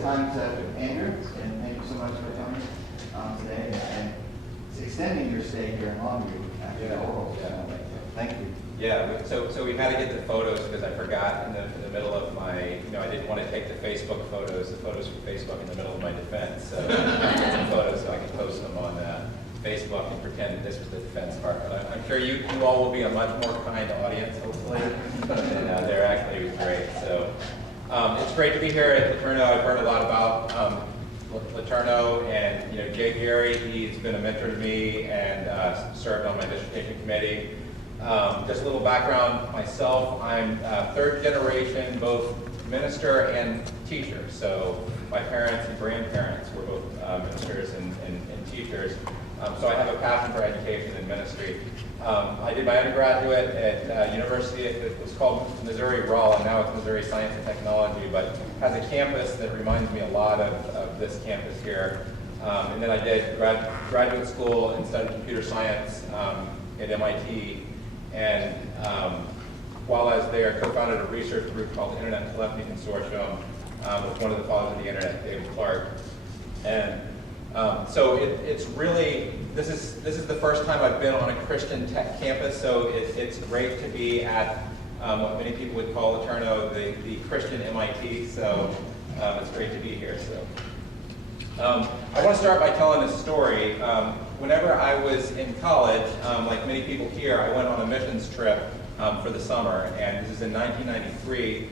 time to Andrew, and thank you so much for coming today and extending your stay here in Longview after the oral. Thank you. Yeah, so we've had to get the photos because I forgot in the middle of my, I didn't want to take the Facebook photos, for Facebook in the middle of my defense. So I get some photos so I can post them on Facebook and pretend that this was the defense part. But I'm sure you all will be a much more kind audience, hopefully. And they're actually great. So it's great to be here at LeTeourneau. I've heard a lot about LeTeourneau and Jay Gary. He's been a mentor to me and served on my dissertation committee. Just a little background myself. I'm third generation, both minister and teacher. So my parents and grandparents were both ministers and teachers. So I have a passion for education and ministry. I did my undergraduate at university. It was called Missouri Rolla, now it's Missouri Science and Technology, but has a campus that reminds me a lot of this campus here. And then I did graduate school and studied computer science at MIT. And while I was there, co-founded a research group called the Internet Telephony Consortium with one of the fathers of the Internet, David Clark. And so it's really, this is the first time I've been on a Christian tech campus, so it's great to be at what many people would call LeTeourneau, the Christian MIT, so it's great to be here. So I want to start by telling a story. Whenever I was in college, like many people here, I went on a missions trip for the summer, and this is in 1993,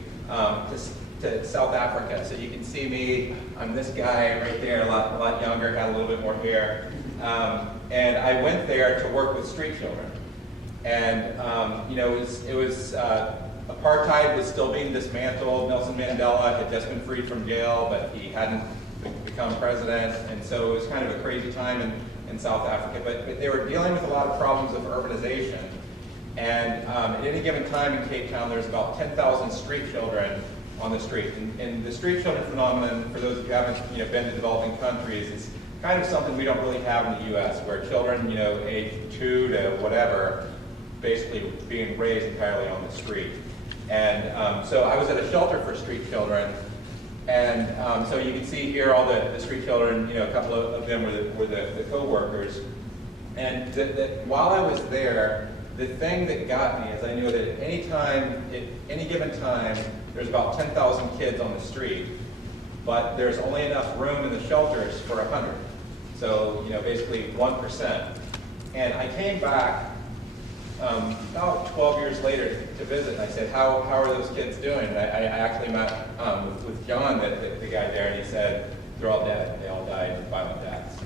to South Africa. So you can see me, I'm this guy right there, a lot younger, had a little bit more hair. And I went there to work with street children. And it was apartheid was still being dismantled. Nelson Mandela had just been freed from jail, but he hadn't become president. And so it was kind of a crazy time in South Africa. But they were dealing with a lot of problems of urbanization. And at any given time in Cape Town, there's about 10,000 street children on the street. And the street children phenomenon, for those of you who haven't been to developing countries, is kind of something we don't really have in the U.S., where children, age 2 to whatever, basically being raised entirely on the street. And so I was at a shelter for street children, and so you can see here all the street children, a couple of them were the co-workers. And while I was there, the thing that got me is I knew that at any given time, there's about 10,000 kids on the street, but there's only enough room in the shelters for 100. So, basically 1%. And I came back about 12 years later to visit, and I said, how are those kids doing? And I actually met with John, the guy there, and he said, they're all dead. They all died of violent deaths.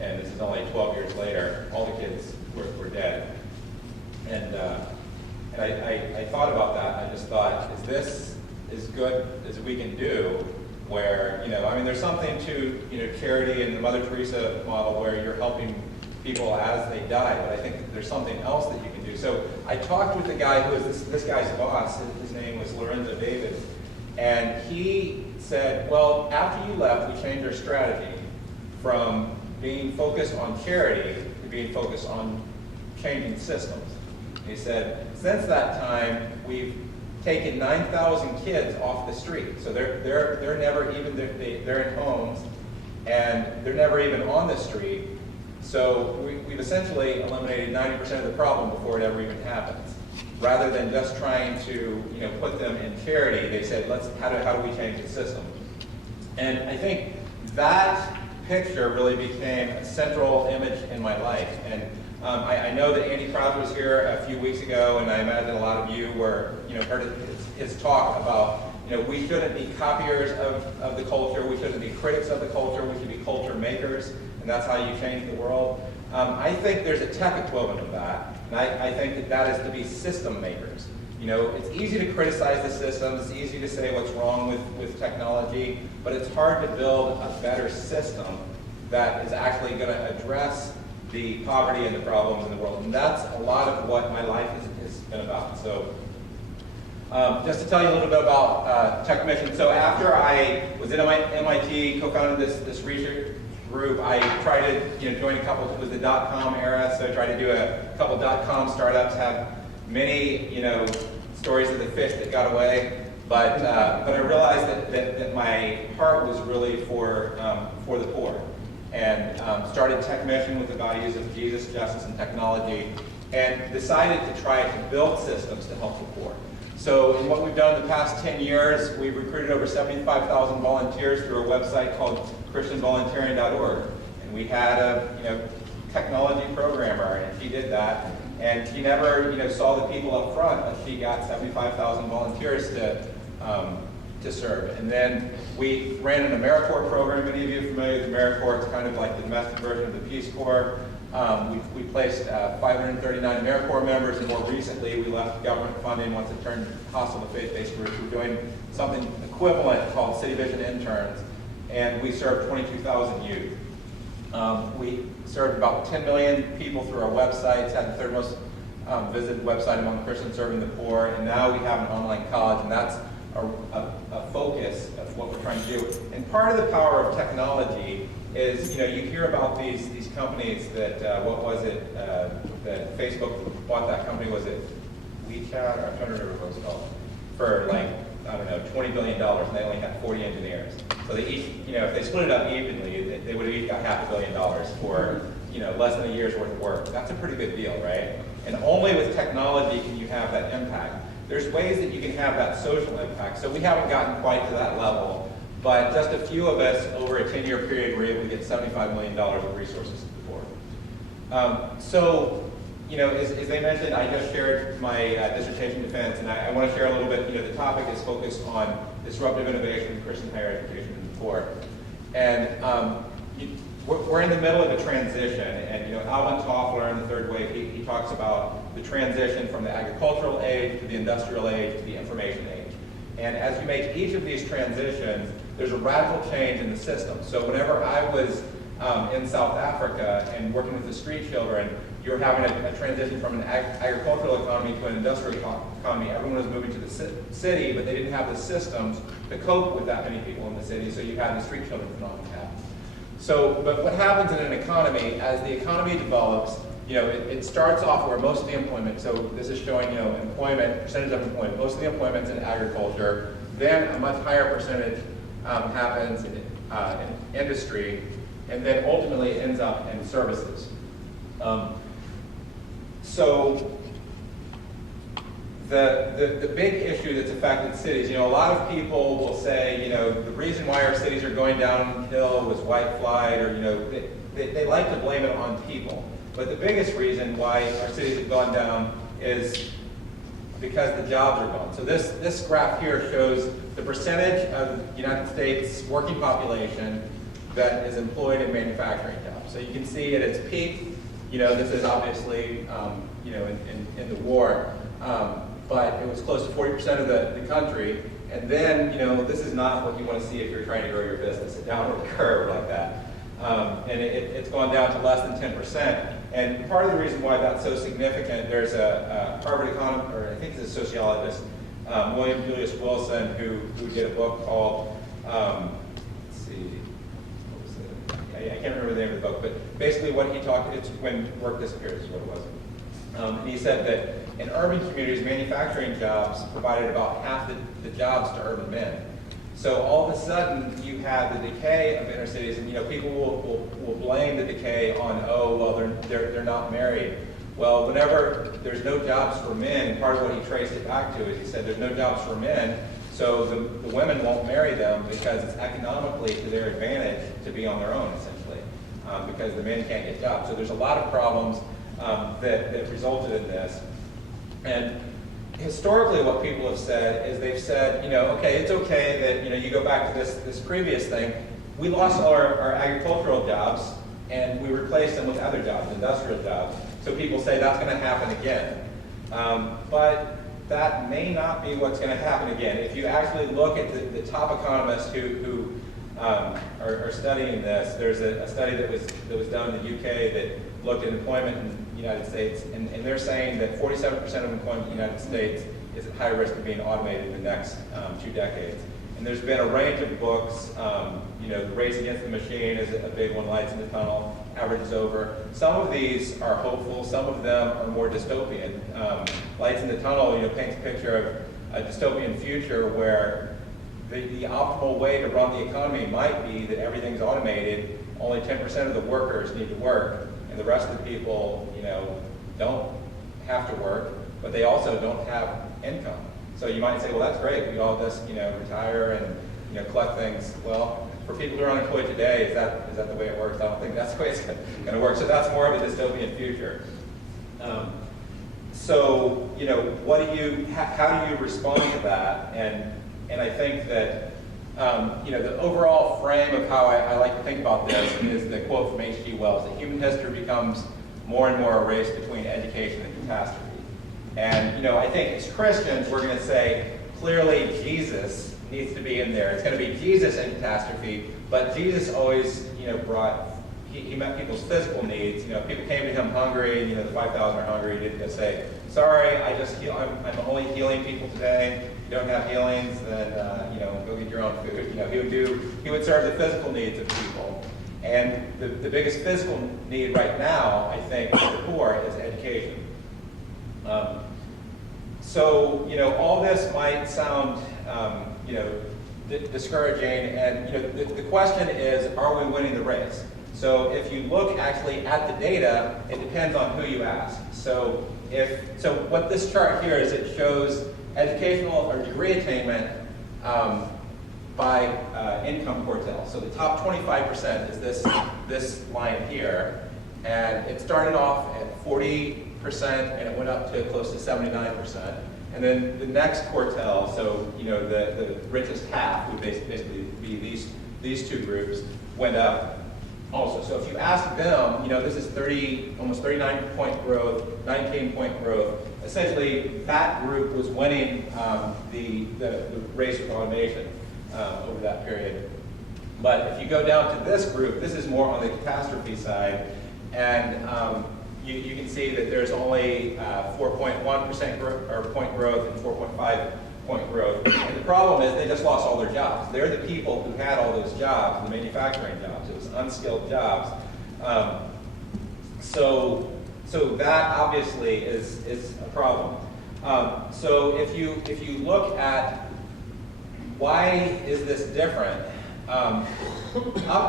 And this is only 12 years later. All the kids were dead. And I thought about that, and I just thought, is this as good as we can do? Where, there's something to, charity and the Mother Teresa model where you're helping people as they die, but I think there's something else that you can do. So I talked with the guy who was this guy's boss. His name was Lorenzo David, and he said, well, after you left, we changed our strategy from being focused on charity to being focused on changing systems. He said, since that time, we've taken 9,000 kids off the street. So they're never even, they're in homes, and they're never even on the street. So we've essentially eliminated 90% of the problem before it ever even happens. Rather than just trying to put them in charity, they said, how do we change the system? And I think that picture really became a central image in my life. And I know that Andy Krause was here a few weeks ago, and I imagine a lot of you heard his talk about, we shouldn't be copiers of the culture, we shouldn't be critics of the culture, we should be culture makers, and that's how you change the world. I think there's a tech equivalent of that, and I think that is to be system makers. It's easy to criticize the systems, it's easy to say what's wrong with technology, but it's hard to build a better system that is actually going to address the poverty and the problems in the world. And that's a lot of what my life has been about. So just to tell you a little bit about Tech Mission. So after I was at MIT, co-founded this research group, I tried to join a couple, it was the .com era, so I tried to do a couple .com startups, have many stories of the fish that got away. But I realized that my heart was really for the poor, and started Tech Mission with the values of Jesus, justice, and technology, and decided to try to build systems to help the poor. So in what we've done in the past 10 years, we've recruited over 75,000 volunteers through a website called ChristianVolunteering.org. And we had a technology programmer, and she did that. And she never saw the people up front, but she got 75,000 volunteers to serve. And then we ran an Americorps program. Many of you are familiar with Americorps. It's kind of like the domestic version of the Peace Corps. We placed 539 Americorps members, and more recently we left government funding once it turned hostile to faith-based groups. We're doing something equivalent called City Vision Interns, and we served 22,000 youth. We served about 10 million people through our websites, had the third most visited website among Christians serving the poor, and now we have an online college, and that's a focus of what we're trying to do. And part of the power of technology is, you hear about these companies that, what was it, that Facebook bought that company, was it WeChat, or I'm trying to remember what it was called, for like, I don't know, $20 billion, and they only had 40 engineers. So they each, if they split it up evenly, they would have each got $500 million for, less than a year's worth of work. That's a pretty good deal, right? And only with technology can you have that impact. There's ways that you can have that social impact. So we haven't gotten quite to that level, but just a few of us over a 10-year period were able to get $75 million of resources to the poor. As they mentioned, I just shared my dissertation defense, and I want to share a little bit. The topic is focused on disruptive innovation in Christian higher education in the poor. And we're in the middle of a transition, and Alvin Toffler in the Third Wave, he talks about the transition from the agricultural age to the industrial age to the information age. And as you make each of these transitions, there's a radical change in the system. So whenever I was in South Africa and working with the street children, you're having a transition from an agricultural economy to an industrial economy. Everyone was moving to the city, but they didn't have the systems to cope with that many people in the city, so you had the street children phenomenon happen. So, but what happens in an economy, as the economy develops, it starts off where most of the employment, so this is showing, employment, percentage of employment, most of the employment's in agriculture, then a much higher percentage happens in industry, and then ultimately it ends up in services. So the big issue that's affected cities, a lot of people will say, the reason why our cities are going downhill was white flight, or they like to blame it on people. But the biggest reason why our cities have gone down is because the jobs are gone. So this graph here shows the percentage of the United States working population that is employed in manufacturing jobs. So you can see at its peak, this is obviously, in the war, but it was close to 40% of the country. And then, this is not what you want to see if you're trying to grow your business, a downward curve like that. And it's gone down to less than 10%. And part of the reason why that's so significant, there's a Harvard economist, or I think he's a sociologist, William Julius Wilson, who did a book called, let's see, what was it? I can't remember the name of the book, but basically what he talked, it's When Work Disappears is what it was. And he said that in urban communities, manufacturing jobs provided about half the jobs to urban men. So all of a sudden, you have the decay of inner cities, and people will blame the decay on, oh, well, they're not married. Well, whenever there's no jobs for men, part of what he traced it back to is he said there's no jobs for men, so the women won't marry them because it's economically to their advantage to be on their own, essentially, because the men can't get jobs. So there's a lot of problems that resulted in this. And historically, what people have said is they've said, okay, it's okay that you go back to this previous thing. We lost all our agricultural jobs, and we replaced them with other jobs, industrial jobs. So people say that's going to happen again. But that may not be what's going to happen again. If you actually look at the top economists who are studying this, there's a study that was done in the UK that looked at employment in the United States, and they're saying that 47% of employment in the United States is at high risk of being automated in the next 2 decades. And there's been a range of books. The Race Against the Machine is a big one, Lights in the Tunnel, Average is Over. Some of these are hopeful, some of them are more dystopian. Lights in the Tunnel, paints a picture a dystopian future where the optimal way to run the economy might be that everything's automated, only 10% of the workers need to work, and the rest of the people, don't have to work, but they also don't have income. So you might say, well, that's great. We all just, retire and, collect things. Well, for people who are unemployed today, is that the way it works? I don't think that's the way it's going to work. So that's more of a dystopian future. So, how do you respond to that? And I think that, the overall frame of how I like to think about this is the quote from H.G. Wells, that human history becomes more and more a race between education and catastrophe. And, I think as Christians, we're going to say, clearly Jesus needs to be in there. It's going to be Jesus and catastrophe, but Jesus always, he met people's physical needs. People came to him hungry, and, the 5,000 are hungry. He didn't just say, sorry, I'm only healing people today. If you don't have healings, then, go get your own food. He would serve the physical needs of people. And the biggest physical need right now, I think, for the poor is education. So, all this might sound, discouraging, and the question is, are we winning the race? So if you look actually at the data, it depends on who you ask. So what this chart here is, it shows educational or degree attainment by income quartile. So the top 25% is this line here, and it started off at 40%, and it went up to close to 79%. And then the next quartile, so the richest half would basically be these two groups, went up also. So if you ask them, this is almost 39-point growth, 19-point growth. Essentially, that group was winning the race with automation over that period. But if you go down to this group, this is more on the catastrophe side, and you can see that there's only 4.1% point growth and 4.5 point growth. And the problem is they just lost all their jobs. They're the people who had all those jobs, the manufacturing jobs. It was unskilled jobs. So that obviously is a problem. So if you look at why is this different, up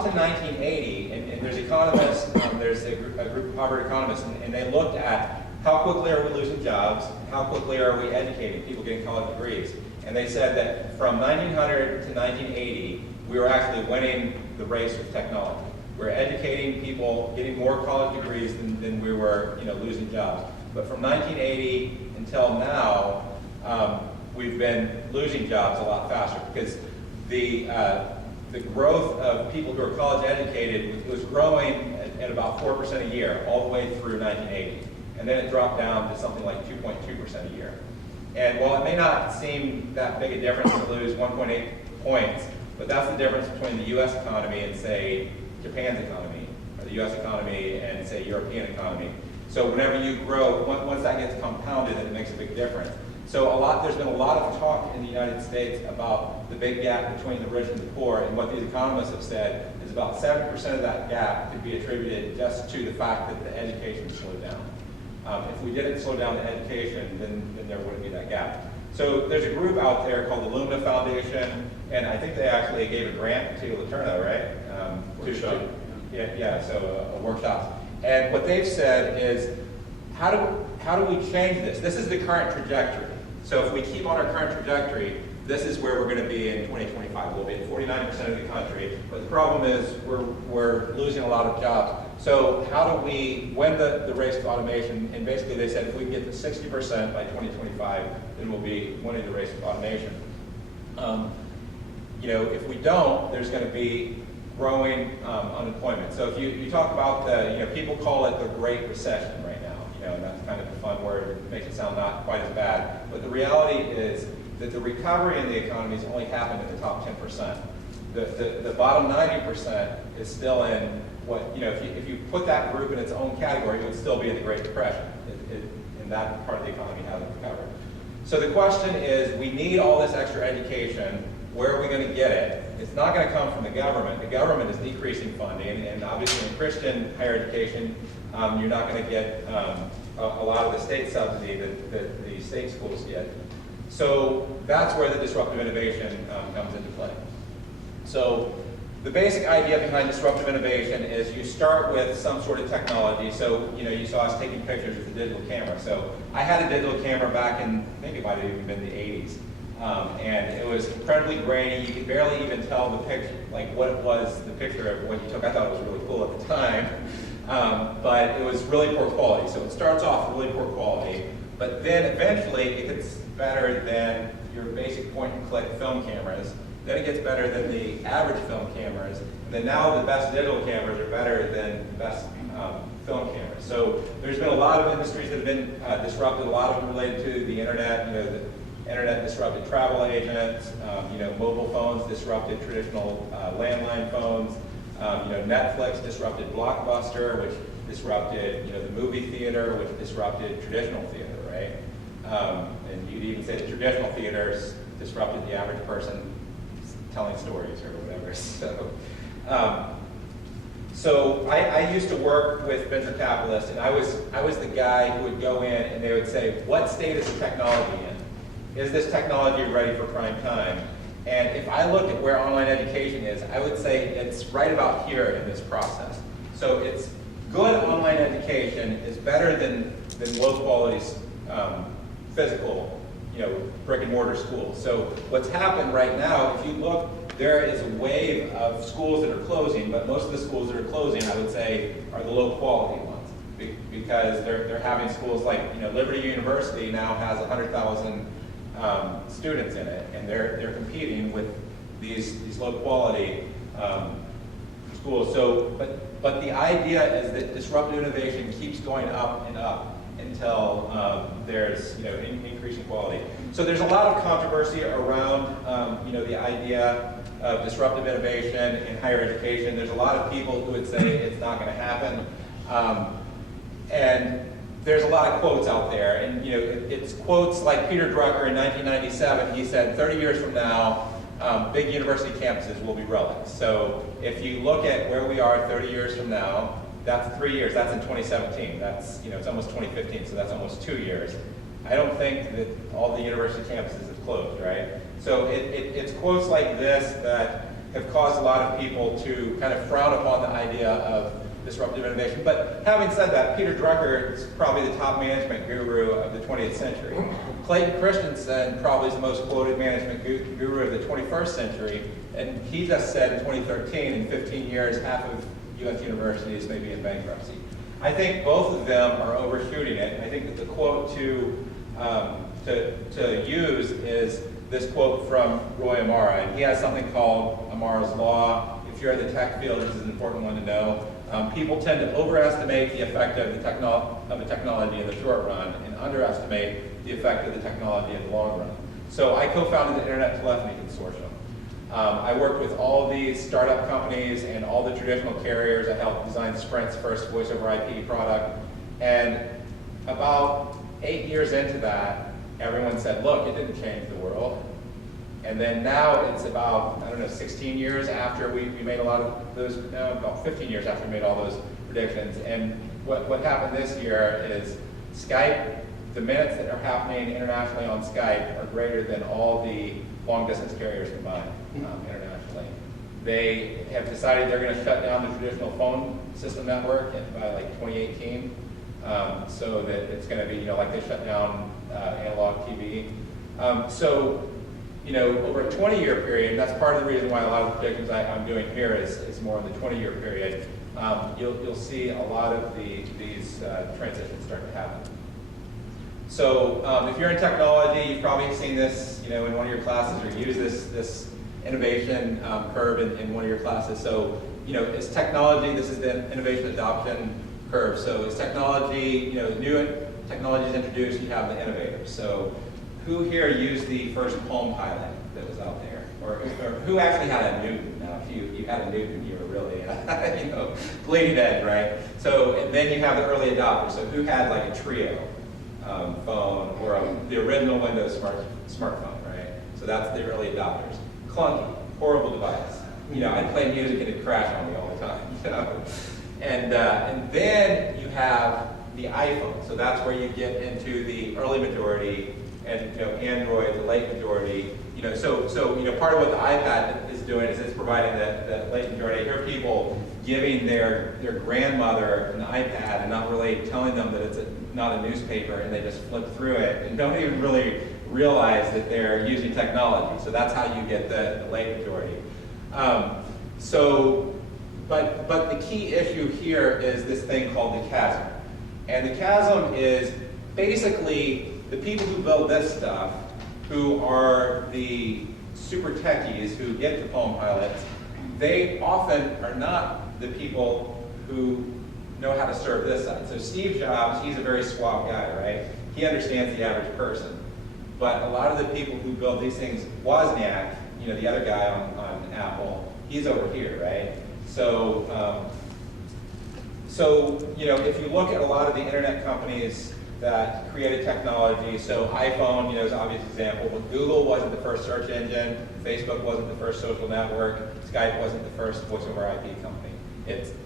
to 1980, and there's economists, there's a group of Harvard economists, and they looked at how quickly are we losing jobs, how quickly are we educating people getting college degrees. And they said that from 1900 to 1980, we were actually winning the race with technology. We're educating people, getting more college degrees than we were losing jobs. But from 1980 until now, we've been losing jobs a lot faster, because the growth of people who are college educated was growing at about 4% a year all the way through 1980. And then it dropped down to something like 2.2% a year. And while it may not seem that big a difference to lose 1.8 points, but that's the difference between the U.S. economy and, say, Japan's economy, or the U.S. economy and, say, European economy. So whenever you grow, once that gets compounded, it makes a big difference. So there's been a lot of talk in the United States about the big gap between the rich and the poor, and what these economists have said is about 7% of that gap could be attributed just to the fact that the education slowed down. If we didn't slow down the education, then there wouldn't be that gap. So there's a group out there called the Lumina Foundation, and I think they actually gave a grant to LeTeourneau, right? Workshop. So a workshop. And what they've said is, how do we change this? This is the current trajectory. So if we keep on our current trajectory, this is where we're going to be in 2025. We'll be at 49% of the country. But the problem is we're losing a lot of jobs. So how do we win the race to automation? And basically they said if we can get to 60% by 2025, then we'll be winning the race with automation. If we don't, there's going to be growing unemployment. So if you talk about people call it the Great Recession right now. And that's kind of a fun word. It makes it sound not quite as bad. But the reality is that the recovery in the economy has only happened in the top 10%. The bottom 90% is still in what, if you put that group in its own category, it would still be in the Great Depression. And that part of the economy hasn't recovered. So the question is, we need all this extra education. Where are we going to get it? It's not going to come from the government. The government is decreasing funding, and obviously in Christian higher education, you're not going to get a lot of the state subsidy that the state schools get. So that's where the disruptive innovation comes into play. So the basic idea behind disruptive innovation is you start with some sort of technology. So, you saw us taking pictures with a digital camera. So I had a digital camera back in, maybe it might have even been the 80s. And it was incredibly grainy. You could barely even tell the picture, like what it was, the picture of what you took. I thought it was really cool at the time. But it was really poor quality. So it starts off really poor quality. But then eventually it gets better than your basic point-and-click film cameras. Then it gets better than the average film cameras. And then now the best digital cameras are better than the best film cameras. So there's been a lot of industries that have been disrupted, a lot of them related to the internet. The internet disrupted travel agents. Mobile phones disrupted traditional landline phones. Netflix disrupted Blockbuster, which disrupted the movie theater, which disrupted traditional theater, right? And you'd even say the traditional theaters disrupted the average person telling stories or whatever. So I used to work with venture capitalists, and I was the guy who would go in and they would say, what state is the technology in? Is this technology ready for prime time? And if I look at where online education is, I would say it's right about here in this process. So it's good online education is better than low quality physical brick and mortar schools. So what's happened right now, if you look, there is a wave of schools that are closing, but most of the schools that are closing, I would say, are the low quality ones, because they're having schools like Liberty University now has 100,000 students in it, and they're competing with these low quality schools. So, but the idea is that disruptive innovation keeps going up and up until there's increasing quality. So there's a lot of controversy around the idea of disruptive innovation in higher education. There's a lot of people who would say it's not going to happen, and there's a lot of quotes out there, and it's quotes like Peter Drucker in 1997. He said, 30 years from now, big university campuses will be relics. So if you look at where we are 30 years from now, that's 3 years. That's in 2017. That's it's almost 2015, so that's almost 2 years. I don't think that all the university campuses have closed, right? So it's quotes like this that have caused a lot of people to kind of frown upon the idea of disruptive innovation. But having said that, Peter Drucker is probably the top management guru of the 20th century. Clayton Christensen probably is the most quoted management guru of the 21st century. And he just said in 2013, in 15 years, half of U.S. universities may be in bankruptcy. I think both of them are overshooting it. I think that the quote to use is this quote from Roy Amara, and he has something called Amara's Law. If you're in the tech field, this is an important one to know. People tend to overestimate the effect of the technology in the short run and underestimate the effect of the technology in the long run. So I co-founded the Internet Telephony Consortium. I worked with all of these startup companies and all the traditional carriers. I helped design Sprint's first voice over IP product. And about 8 years into that, everyone said, look, it didn't change the world. And then now it's about, 16 years after we made a lot of those, about 15 years after we made all those predictions. And what happened this year is Skype, the minutes that are happening internationally on Skype are greater than all the long distance carriers combined internationally. They have decided they're going to shut down the traditional phone system network by like 2018. So that it's going to be, like they shut down analog TV. Over a 20-year period, and that's part of the reason why a lot of the predictions I'm doing here is more in the 20-year period, you'll see a lot of these transitions start to happen. So if you're in technology, you've probably seen this in one of your classes or used this innovation curve in one of your classes. So it's technology, this is the innovation adoption curve. So as technology, new technology is introduced, you have the innovators. So who here used the first Palm Pilot that was out there? Or who actually had a Newton? Now, if you had a Newton, you were really, bleeding edge, right? So, and then you have the early adopters. So who had like a Trio phone or the original Windows smartphone, right? So that's the early adopters. Clunky, horrible device. I'd play music and it'd crash on me all the time. And then you have the iPhone. So that's where you get into the early majority and Android, the late majority. So part of what the iPad is doing is it's providing that late majority. I hear people giving their grandmother an iPad and not really telling them that it's not a newspaper, and they just flip through it and don't even really realize that they're using technology. So that's how you get the late majority. But the key issue here is this thing called the chasm. And the chasm is basically the people who build this stuff, who are the super techies who get the Palm Pilots. They often are not the people who know how to serve this side. So Steve Jobs, he's a very suave guy, right? He understands the average person. But a lot of the people who build these things, Wozniak, the other guy on Apple, he's over here, right? So if you look at a lot of the internet companies that created technology, so iPhone, is an obvious example, but Google wasn't the first search engine, Facebook wasn't the first social network, Skype wasn't the first voice over IP company.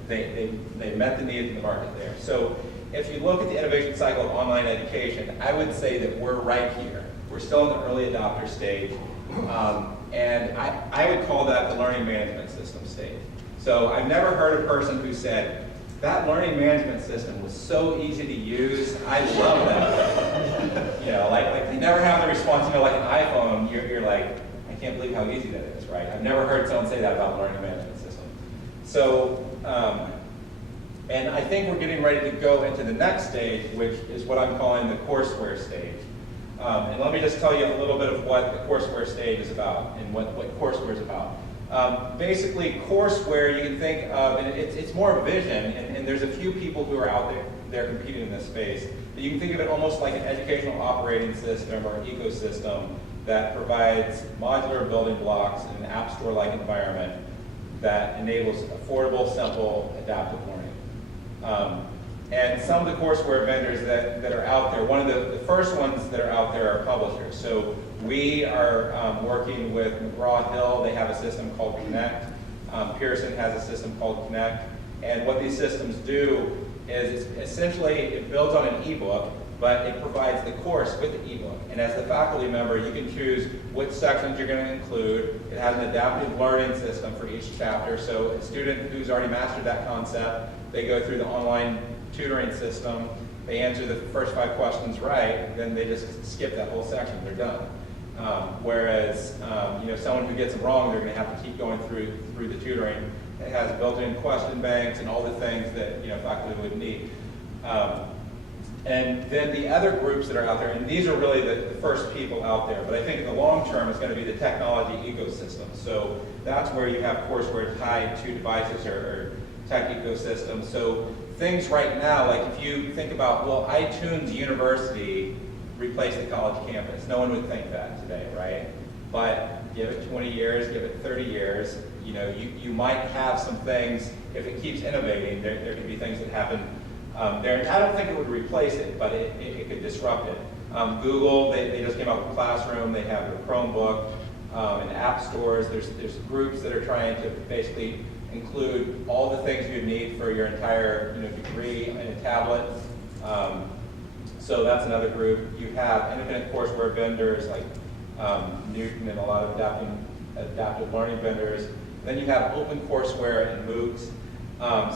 They met the need in the market there. So if you look at the innovation cycle of online education, I would say that we're right here. We're still in the early adopter stage, and I would call that the learning management system stage. So I've never heard a person who said, that learning management system was so easy to use, I love that. Like they never have the response, like an iPhone, you're like, I can't believe how easy that is, right? I've never heard someone say that about the learning management system. So, and I think we're getting ready to go into the next stage, which is what I'm calling the courseware stage. And let me just tell you a little bit of what the courseware stage is about and what courseware is about. Basically, courseware, you can think of, and it's more vision, and there's a few people who are out there competing in this space, but you can think of it almost like an educational operating system or an ecosystem that provides modular building blocks in an app store-like environment that enables affordable, simple, adaptive learning. And some of the courseware vendors that are out there, one of the first ones that are out there are publishers. So we are working with McGraw-Hill. They have a system called Connect. Pearson has a system called Connect. And what these systems do is essentially it builds on an ebook, but it provides the course with the ebook. And as the faculty member, you can choose which sections you're going to include. It has an adaptive learning system for each chapter. So a student who's already mastered that concept, they go through the online tutoring system, they answer the first 5 questions right, then they just skip that whole section, they're done. Whereas, someone who gets them wrong, they're going to have to keep going through the tutoring. It has built-in question banks and all the things that faculty would need. And then the other groups that are out there, and these are really the first people out there, but I think in the long term it's going to be the technology ecosystem. So that's where you have courseware tied to devices or tech ecosystem. So things right now, like if you think about, well, iTunes University replaced the college campus. No one would think that today, right? But give it 20 years, give it 30 years, you might have some things, if it keeps innovating, there could be things that happen there. And I don't think it would replace it, but it could disrupt it. Google, they just came out with Classroom, they have their Chromebook, and app stores. There's groups that are trying to basically include all the things you need for your entire degree in a tablet. So that's another group. You have independent courseware vendors like Newton and a lot of adaptive learning vendors. Then you have open courseware and MOOCs. I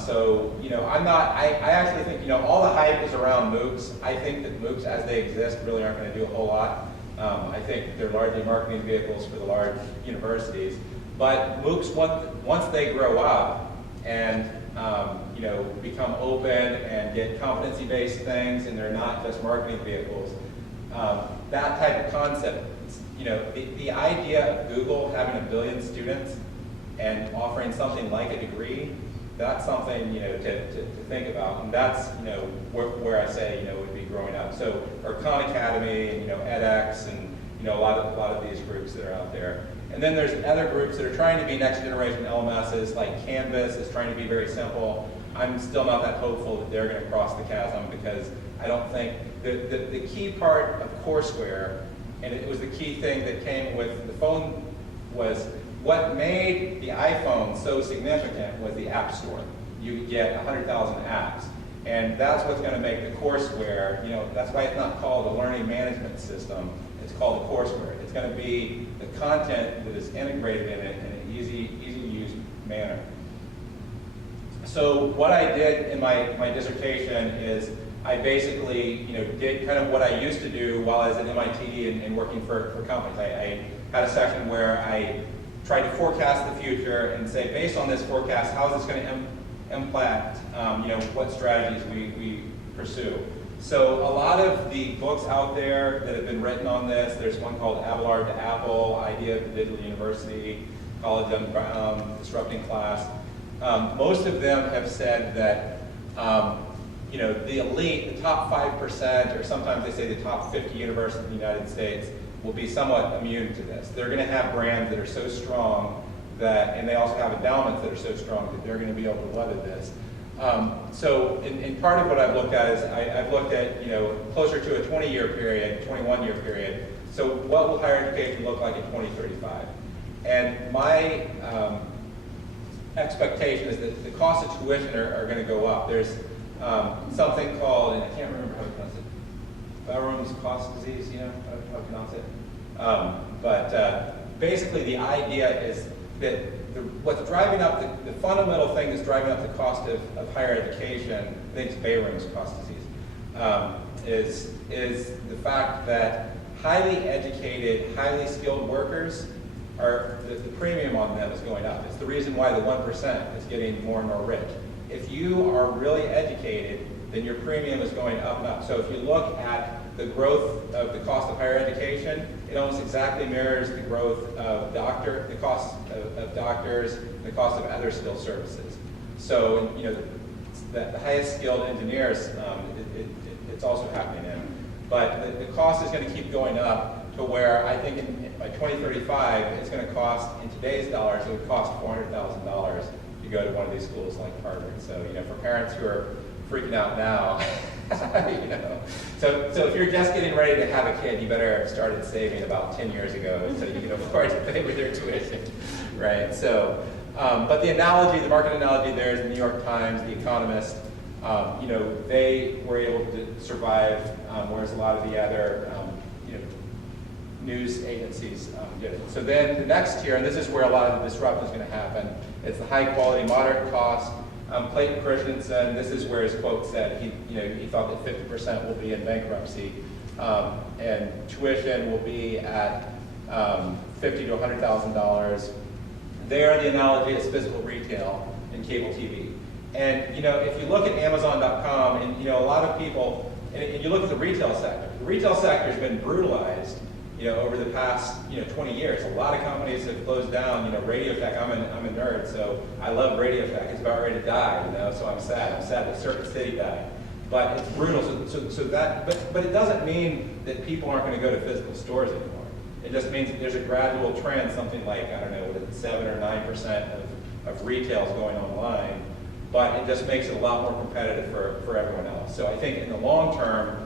actually think, all the hype is around MOOCs. I think that MOOCs as they exist really aren't going to do a whole lot. I think they're largely marketing vehicles for the large universities. But MOOCs, once they grow up and become open and get competency-based things, and they're not just marketing vehicles, that type of concept, the idea of Google having 1 billion students and offering something like a degree, that's something to think about, and that's where I say would be growing up. So, or Khan Academy and edX and a lot of these groups that are out there. And then there's other groups that are trying to be next generation LMSs, like Canvas is trying to be very simple. I'm still not that hopeful that they're going to cross the chasm, because I don't think the key part of courseware, and it was the key thing that came with the phone, was what made the iPhone so significant was the App Store. You could get 100,000 apps. And that's what's going to make the courseware, that's why it's not called a learning management system. It's called the coursework. It's going to be the content that is integrated in it in an easy to use manner. So what I did in my dissertation is I basically did kind of what I used to do while I was at MIT and working for companies. I had a section where I tried to forecast the future and say, based on this forecast, how is this going to impact what strategies we pursue. So a lot of the books out there that have been written on this, there's one called Abelard to Apple, Idea of the Digital University, College on Disrupting Class. Most of them have said that the elite, the top 5%, or sometimes they say the top 50 universities in the United States, will be somewhat immune to this. They're going to have brands that are so strong that, and they also have endowments that are so strong that they're going to be able to weather this. So in part of what I've looked at is I've looked at closer to a 20-year period, 21-year period. So what will higher education look like in 2035? And my expectation is that the cost of tuition are going to go up. There's something called, and I can't remember how to pronounce it, Barrow's cost disease, how to pronounce it. But basically the idea is that what's driving up, the fundamental thing that's driving up the cost of higher education, I think it's Bayram's cost disease, is the fact that highly educated, highly skilled workers are, the premium on them is going up. It's the reason why the 1% is getting more and more rich. If you are really educated, then your premium is going up and up. So if you look at the growth of the cost of higher education, it almost exactly mirrors the growth of the cost of doctors, the cost of other skilled services. So the highest skilled engineers, it's also happening in. But the cost is going to keep going up to where I think by 2035, it's going to cost, in today's dollars, it would cost $400,000 to go to one of these schools like Harvard. So for parents who are freaking out now, So if you're just getting ready to have a kid, you better have started saving about 10 years ago so you can afford to pay with their tuition, right? So, but the analogy, the market analogy there is the New York Times, The Economist, they were able to survive, whereas a lot of the other news agencies didn't. So then the next tier, and this is where a lot of the disruption is going to happen, it's the high quality, moderate cost. Clayton Christensen, this is where his quote said he thought that 50% will be in bankruptcy, and tuition will be at $50,000 to $100,000. There, the analogy is physical retail and cable TV. And if you look at Amazon.com, and a lot of people, and you look at the retail sector has been brutalized. Over the past 20 years, a lot of companies have closed down. Radio Shack. I'm a nerd, so I love Radio Shack. It's about ready to die. So I'm sad. I'm sad that Circuit City died. But it's brutal. But it doesn't mean that people aren't going to go to physical stores anymore. It just means that there's a gradual trend. Something like 7 or 9% of retail is going online. But it just makes it a lot more competitive for everyone else. So I think in the long term,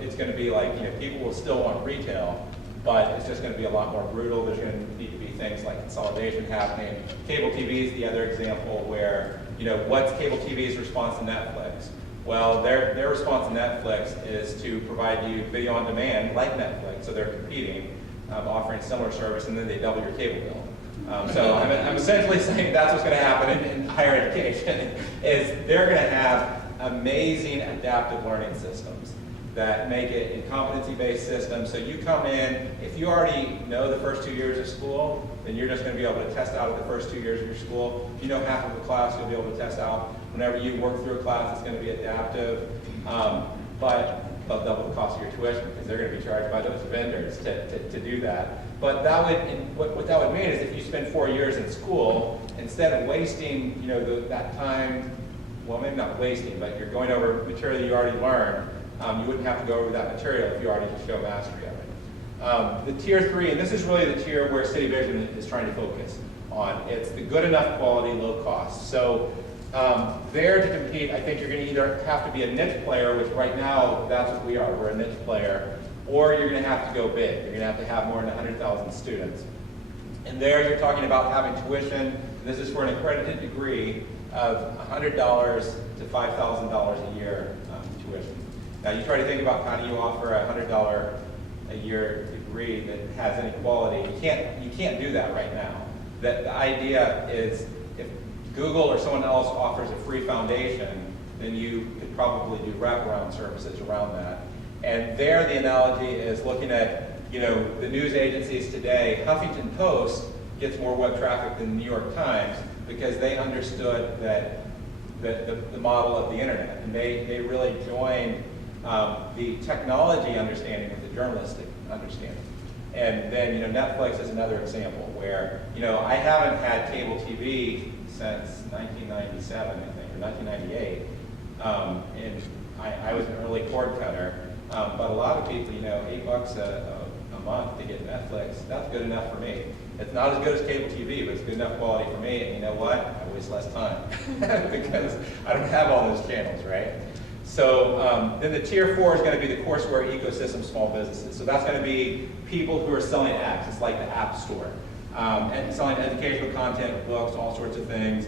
it's going to be like, people will still want retail, but it's just going to be a lot more brutal. There's going to need to be things like consolidation happening. Cable TV is the other example where, what's cable TV's response to Netflix? Well, their response to Netflix is to provide you video on demand like Netflix, so they're competing, offering similar service, and then they double your cable bill. So I'm essentially saying that's what's going to happen in higher education, is they're going to have amazing adaptive learning systems that make it in competency-based systems. So you come in, if you already know the first 2 years of school, then you're just going to be able to test out of the first 2 years of your school. If you know half of the class, you'll be able to test out. Whenever you work through a class, it's going to be adaptive. But they'll double the cost of your tuition because they're going to be charged by those vendors to do that. But that would, what that would mean is if you spend 4 years in school, instead of wasting that time, well, maybe not wasting, but you're going over material you already learned, you wouldn't have to go over that material if you already show mastery of it. The tier 3, and this is really the tier where City Vision is trying to focus on. It's the good enough quality, low cost. So there to compete, I think you're going to either have to be a niche player, which right now that's what we are, we're a niche player, or you're going to have to go big. You're going to have more than 100,000 students. And there you're talking about having tuition. This is for an accredited degree of $100 to $5,000 a year tuition. Now you try to think about how do you offer a $100 a year degree that has any quality. You can't do that right now. The idea is if Google or someone else offers a free foundation, then you could probably do wraparound services around that. And there the analogy is looking at, the news agencies today. Huffington Post gets more web traffic than the New York Times because they understood that the model of the internet, and they really joined the technology understanding with the journalistic understanding. And then, Netflix is another example where, I haven't had cable TV since 1997, I think, or 1998. And I was an early cord cutter. But a lot of people, $8 a month to get Netflix, that's good enough for me. It's not as good as cable TV, but it's good enough quality for me. And you know what? I waste less time because I don't have all those channels, right? So then the tier 4 is going to be the courseware ecosystem, small businesses. So that's going to be people who are selling apps. It's like the App Store. And selling educational content, books, all sorts of things.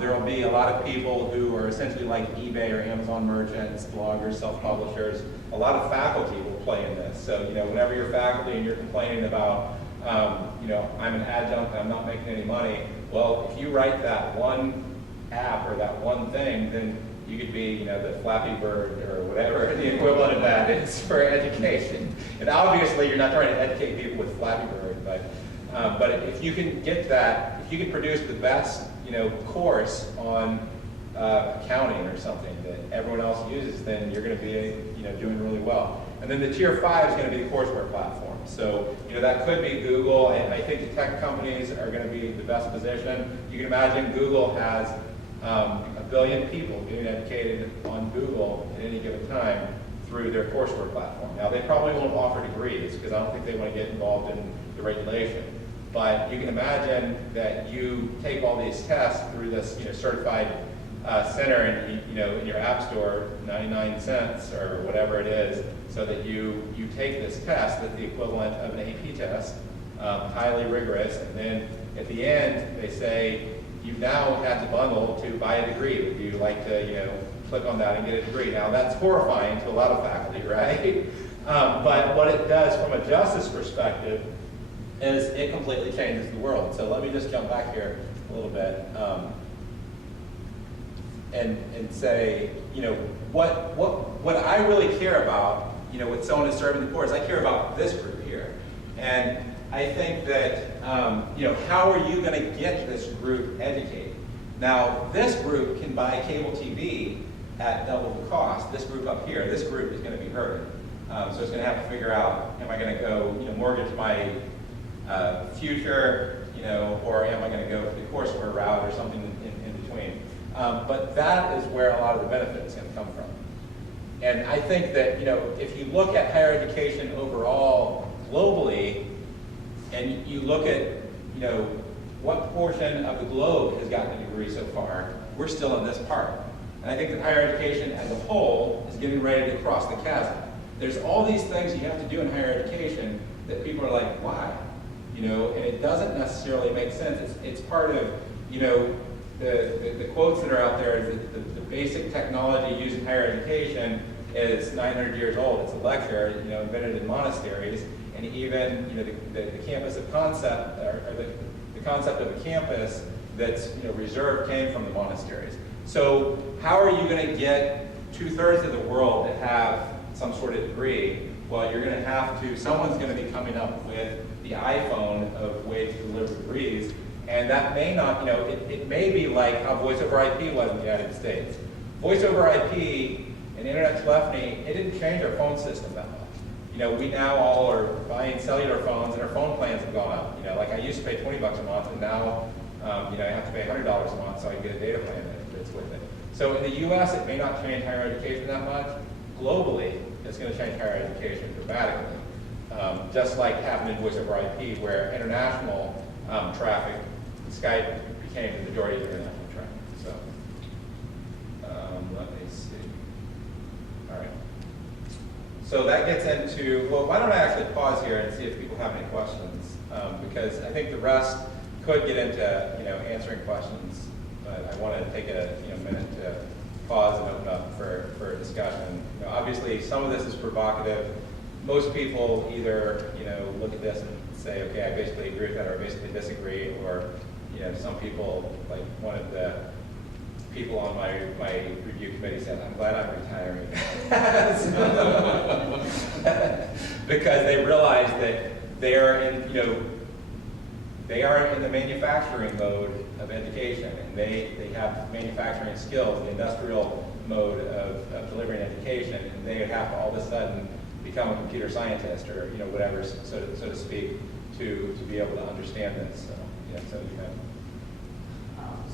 There will be a lot of people who are essentially like eBay or Amazon merchants, bloggers, self-publishers. A lot of faculty will play in this. So, whenever you're faculty and you're complaining about, I'm an adjunct, I'm not making any money, well, if you write that one app or that one thing, then you could be, the Flappy Bird or whatever the equivalent of that is for education. And obviously, you're not trying to educate people with Flappy Bird, but if you can get that, if you can produce the best, course on accounting or something that everyone else uses, then you're going to be, doing really well. And then the tier 5 is going to be the courseware platform. So, that could be Google, and I think the tech companies are going to be the best position. You can imagine Google has 1 billion people being educated on Google at any given time through their courseware platform. Now, they probably won't offer degrees because I don't think they want to get involved in the regulation. But you can imagine that you take all these tests through this, certified center, and in your app store, 99 cents or whatever it is, so that you take this test that's the equivalent of an AP test, highly rigorous, and then at the end they say you've now had to bundle to buy a degree. Would you like to, click on that and get a degree? Now that's horrifying to a lot of faculty, right? But what it does from a justice perspective is it completely changes the world. So let me just jump back here a little bit and say, what I really care about, with someone who's serving the course, I care about this group here. And I think that, how are you going to get this group educated? Now, this group can buy cable TV at double the cost. This group up here, this group is going to be hurting. So it's going to have to figure out, am I going to go, mortgage my future, or am I going to go the courseware route or something in between? But that is where a lot of the benefit is going to come from. And I think that, if you look at higher education overall globally, and you look at, what portion of the globe has gotten a degree so far, we're still in this part. And I think that higher education as a whole is getting ready to cross the chasm. There's all these things you have to do in higher education that people are like, why? And it doesn't necessarily make sense. It's part of, the quotes that are out there is that the basic technology used in higher education is 900 years old. It's a lecture, invented in monasteries, and even, the campus of concept, or the concept of a campus that's, reserved came from the monasteries. So how are you going to get 2/3 of the world to have some sort of degree? Well, you're going to have to, someone's going to be coming up with the iPhone of ways to deliver degrees, and that may not, it may be like how voice over IP was in the United States. Voice over IP and internet telephony, it didn't change our phone system that much. We now all are buying cellular phones, and our phone plans have gone up. Like I used to pay $20 a month, and now, I have to pay $100 a month so I can get a data plan that's with it. So in the U.S., it may not change higher education that much. Globally, it's going to change higher education dramatically. Just like happened in voice over IP, where international traffic, Skype became the majority of international traffic. So let me see. All right. So that gets into, well, why don't I actually pause here and see if people have any questions? Because I think the rest could get into answering questions, but I want to take a minute to pause and open up for a discussion. Obviously, some of this is provocative. most people either, look at this and say, okay, I basically agree with that, or I basically disagree, or, some people, like one of the people on my review committee said, I'm glad I'm retiring. Because they realize that they're in, they are in the manufacturing mode of education, and they have manufacturing skills, the industrial mode of delivering education, and they would have to all of a sudden become a computer scientist or whatever, so to speak, to be able to understand this. So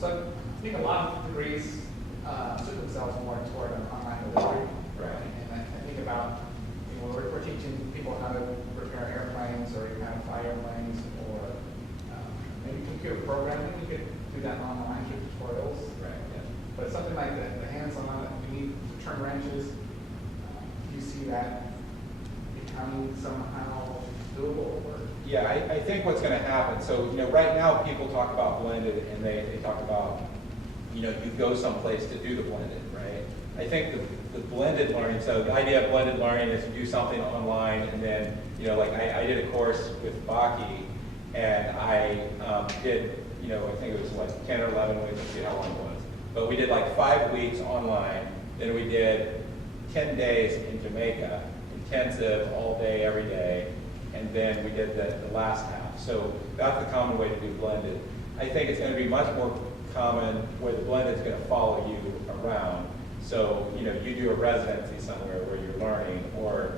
So I think a lot of degrees suit themselves more toward an online delivery. Right. And I think about, we're teaching people how to repair airplanes or how to fly airplanes, or maybe computer programming. You could do that online through tutorials. Right. Yeah. But something like the hands-on, you need to turn wrenches. Do you see that becoming somehow doable? Or? Yeah, I think what's going to happen, so, right now people talk about blended, and they talk about, you go someplace to do the blended, right? I think the blended learning, so the idea of blended learning is to do something online, and then, like I did a course with Baki, and I did, I think it was like 10 or 11 weeks, let's see how long it was. But we did like 5 weeks online, then we did 10 days in Jamaica, intensive all day, every day, and then we did the last half. So that's the common way to do blended. I think it's going to be much more common where the blended is going to follow you around. So, you do a residency somewhere where you're learning, or,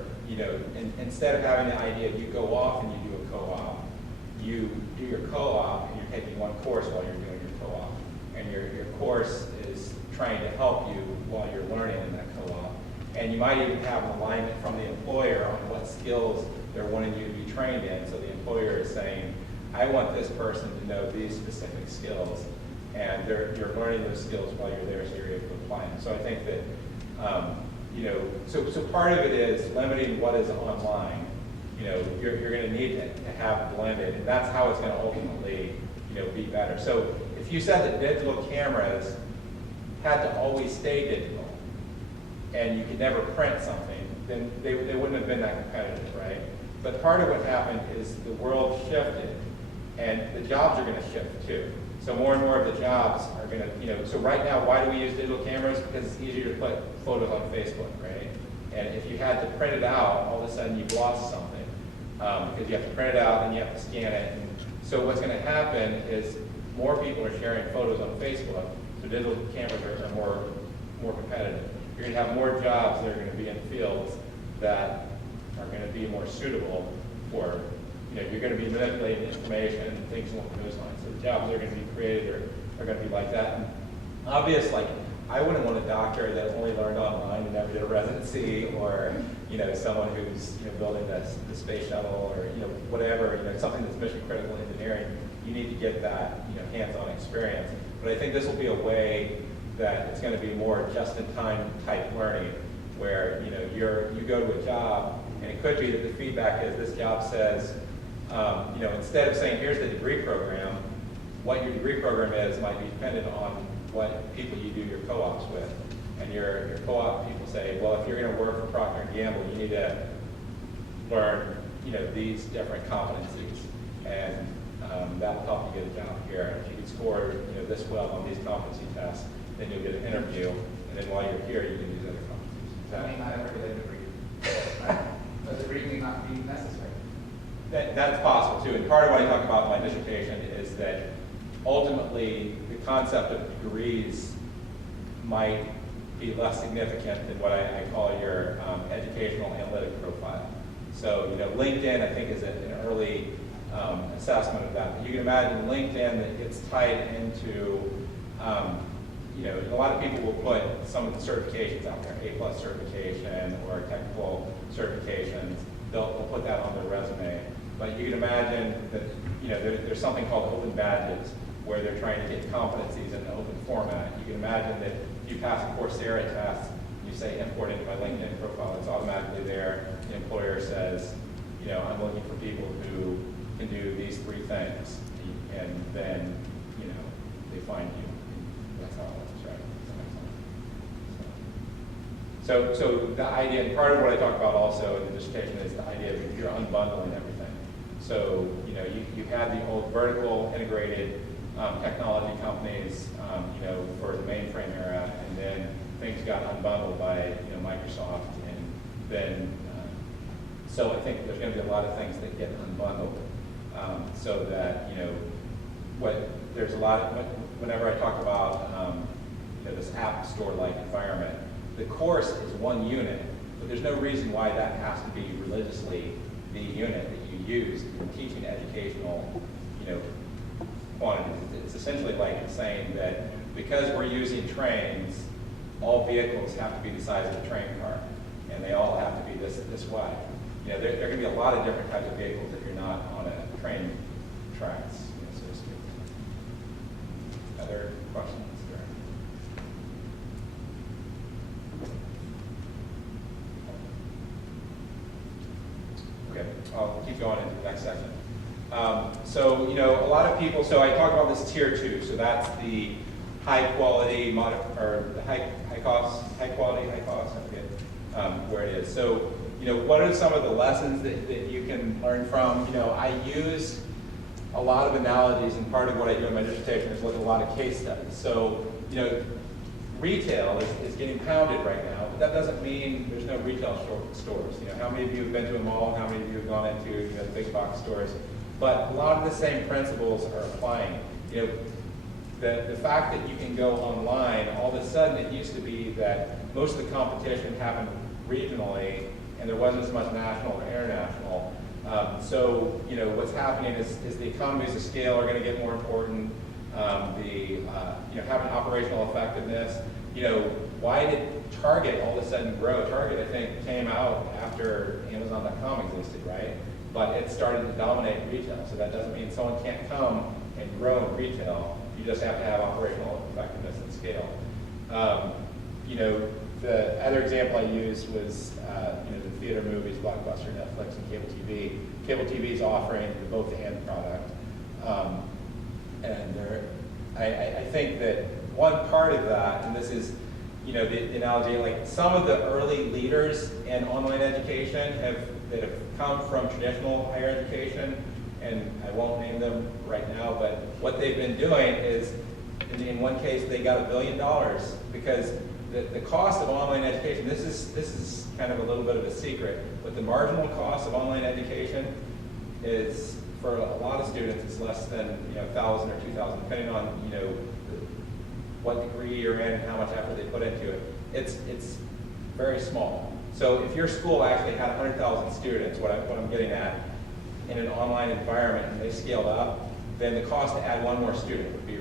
instead of having the idea of you go off and you do a co-op, you do your co-op and you're taking one course while you're doing your co-op. And your course is trying to help you while you're learning in that co-op. And you might even have an alignment from the employer on what skills they're wanting you to be trained in. So the employer is saying, I want this person to know these specific skills, and you're learning those skills while you're there, so you're able to apply them. So I think that, so part of it is limiting what is online. You're going to need to have blended, and that's how it's going to ultimately, be better. So if you said that digital cameras had to always stay digital, and you could never print something, then they wouldn't have been that competitive, right? But part of what happened is the world shifted, and the jobs are going to shift too. So more and more of the jobs are going to, so right now, why do we use digital cameras? Because it's easier to put photos on Facebook, right? And if you had to print it out, all of a sudden you've lost something, because you have to print it out and you have to scan it. And so what's going to happen is more people are sharing photos on Facebook, so digital cameras are more competitive. You're going to have more jobs that are going to be in fields that are going to be more suitable for, you're going to be manipulating information and things along those lines. So the jobs that are going to be created are going to be like that. And obvious, like, I wouldn't want a doctor that only learned online and never did a residency, or, someone who's, building the space shuttle, or, whatever, something that's mission critical engineering. You need to get that, hands-on experience. But I think this will be a way that it's going to be more just-in-time type learning, where you go to a job, and it could be that the feedback is this job says, instead of saying here's the degree program, what your degree program is might be dependent on what people you do your co-ops with. And your co-op people say, well, if you're going to work for Procter & Gamble, you need to learn these different competencies, and that'll help you get a job here. If you can score this well on these competency tests, then you'll get an interview, and then while you're here, you can use other competencies. That may not ever get a degree. A degree may not be necessary. That's possible too. And part of what I talk about in my dissertation is that ultimately the concept of degrees might be less significant than what I call your educational analytic profile. So LinkedIn, I think, is an early assessment of that. But you can imagine LinkedIn that gets tied into a lot of people will put some of the certifications out there, A+ certification or technical certifications. They'll put that on their resume. But you can imagine that there's something called open badges, where they're trying to get competencies in an open format. You can imagine that if you pass a Coursera test, you say import into my LinkedIn profile, it's automatically there. The employer says, I'm looking for people who can do these 3 things, and then they find you. That's how it works, right? Does that make sense? So the idea, and part of what I talk about also in the dissertation is the idea of you're unbundling everything. So, you had the old vertical integrated technology companies, for the mainframe era, and then things got unbundled by, Microsoft, and then, so I think there's going to be a lot of things that get unbundled, so that, there's a lot, whenever I talk about, this app store-like environment, the course is one unit, but there's no reason why that has to be religiously the unit that you use in teaching educational, quantities. It's essentially like saying that because we're using trains, all vehicles have to be the size of a train car, and they all have to be this wide. There are going to be a lot of different types of vehicles if you're not on a train tracks, so to speak. Other questions? Okay, I'll keep going into the next section. So, a lot of people, so I talked about this tier 2, so that's the high quality, or the high cost, I forget where it is. So, what are some of the lessons that you can learn from? I use a lot of analogies, and part of what I do in my dissertation is look at a lot of case studies. So, retail is getting pounded right now, but that doesn't mean there's no retail stores. How many of you have been to a mall? How many of you have gone into the big box stores? But a lot of the same principles are applying. The fact that you can go online, all of a sudden it used to be that most of the competition happened regionally, and there wasn't as much national or international. So what's happening is the economies of scale are going to get more important. Having operational effectiveness. Why did Target all of a sudden grow? Target, I think, came out after Amazon.com existed, right? But it started to dominate retail. So that doesn't mean someone can't come and grow in retail. You just have to have operational effectiveness and scale. The other example I used was the theater movies, Blockbuster, Netflix, and cable TV. Cable TV is offering the both-and product. I think that one part of that, and this is, the analogy, like some of the early leaders in online education that have come from traditional higher education, and I won't name them right now, but what they've been doing is, in one case, they got $1 billion because the cost of online education, this is kind of a little bit of a secret, but the marginal cost of online education is, for a lot of students, it's less than 1,000 or 2,000, depending on what degree you're in and how much effort they put into it. It's very small. So if your school actually had 100,000 students, what I'm getting at, in an online environment, and they scaled up, then the cost to add one more student would be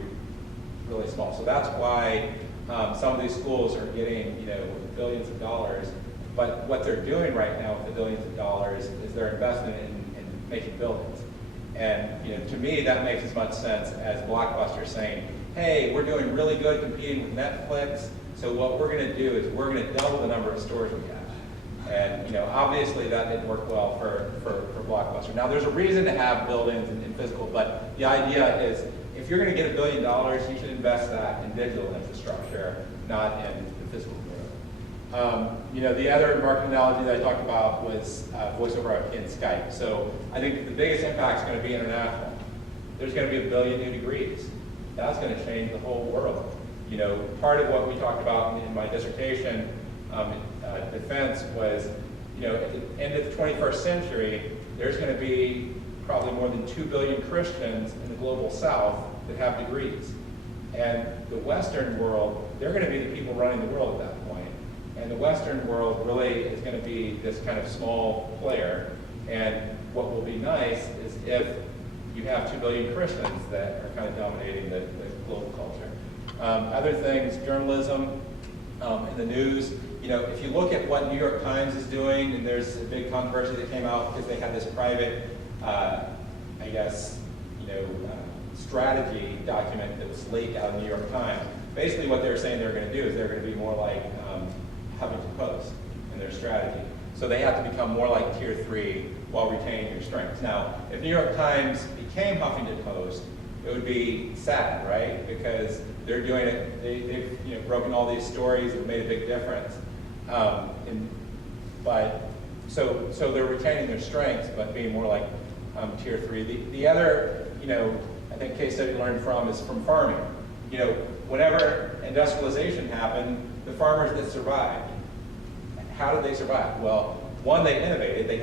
really small. So that's why some of these schools are getting billions of dollars. But what they're doing right now with the billions of dollars is they're investing in making buildings. And to me, that makes as much sense as Blockbuster saying, hey, we're doing really good competing with Netflix, so what we're going to do is we're going to double the number of stores we have. And obviously that didn't work well for Blockbuster. Now there's a reason to have buildings in physical, but the idea is if you're going to get $1 billion, you should invest that in digital infrastructure, not in the physical growth. The other market analogy that I talked about was voice over IP and Skype. So I think the biggest impact is going to be international. There's going to be 1 billion new degrees. That's going to change the whole world. Part of what we talked about in my dissertation, defense, was, at the end of the 21st century, there's going to be probably more than 2 billion Christians in the global South that have degrees. And the Western world, they're going to be the people running the world at that point. And the Western world really is going to be this kind of small player. And what will be nice is if you have 2 billion Christians that are kind of dominating the global culture. Other things, journalism, in the news. If you look at what New York Times is doing, and there's a big controversy that came out because they had this private, strategy document that was leaked out of the New York Times. Basically what they're saying they're going to do is they're going to be more like Huffington Post in their strategy. So they have to become more like Tier 3 while retaining their strengths. Now, if New York Times became Huffington Post, it would be sad, right? Because they're doing it, they've broken all these stories that made a big difference. So they're retaining their strengths, but being more like tier 3. The other, I think case study learned from is from farming. Whenever industrialization happened, the farmers that survived, how did they survive? Well, one, they innovated. They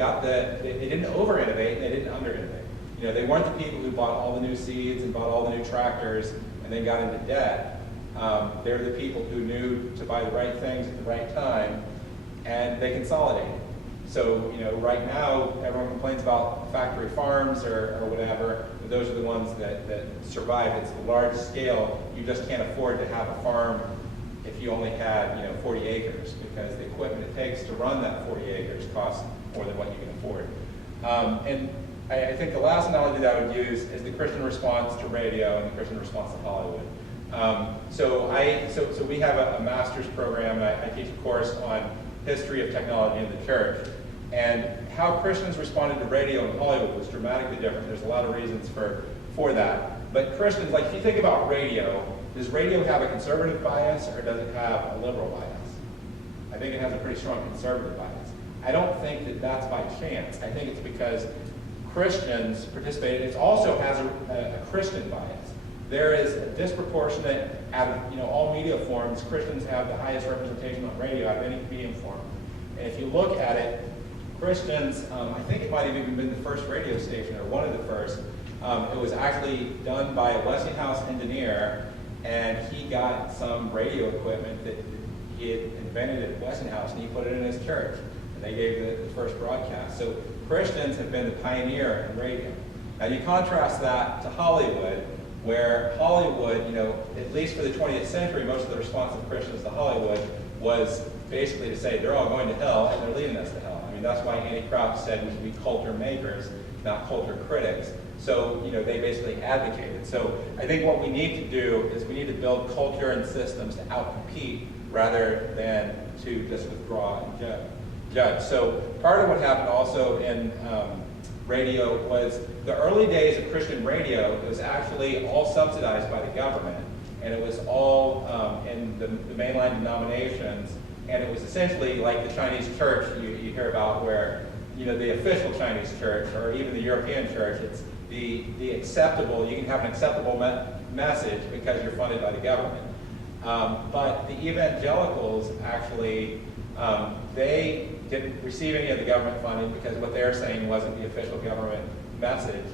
didn't over-innovate, and they didn't under-innovate. They weren't the people who bought all the new seeds and bought all the new tractors and then got into debt. They're the people who knew to buy the right things at the right time, and they consolidated. So, right now, everyone complains about factory farms or whatever, but those are the ones that survive. It's a large scale. You just can't afford to have a farm if you only had, 40 acres, because the equipment it takes to run that 40 acres costs more than what you can afford. And I think the last analogy that I would use is the Christian response to radio and the Christian response to Hollywood. So we have a master's program, and I teach a course on history of technology in the church. And how Christians responded to radio in Hollywood was dramatically different. There's a lot of reasons for that. But Christians, like if you think about radio, does radio have a conservative bias or does it have a liberal bias? I think it has a pretty strong conservative bias. I don't think that that's by chance. I think it's because Christians participated. It also has a Christian bias. There is a disproportionate, out of all media forms, Christians have the highest representation on radio out of any medium form. And if you look at it, Christians, I think it might have even been the first radio station, or one of the first. It was actually done by a Westinghouse engineer, and he got some radio equipment that he had invented at Westinghouse, and he put it in his church. And they gave the first broadcast. So Christians have been the pioneer in radio. Now you contrast that to Hollywood, where Hollywood, at least for the 20th century, most of the response of Christians to Hollywood was basically to say they're all going to hell and they're leading us to hell. I mean, that's why Andy Crouch said we should be culture makers, not culture critics. So, they basically advocated. So I think what we need to do is we need to build culture and systems to outcompete rather than to just withdraw and judge. So part of what happened also in radio was the early days of Christian radio. It was actually all subsidized by the government, and it was all in the mainline denominations, and it was essentially like the Chinese church you hear about, where the official Chinese church or even the European church, it's the acceptable. You can have an acceptable message because you're funded by the government. But the evangelicals actually they didn't receive any of the government funding because what they're saying wasn't the official government message,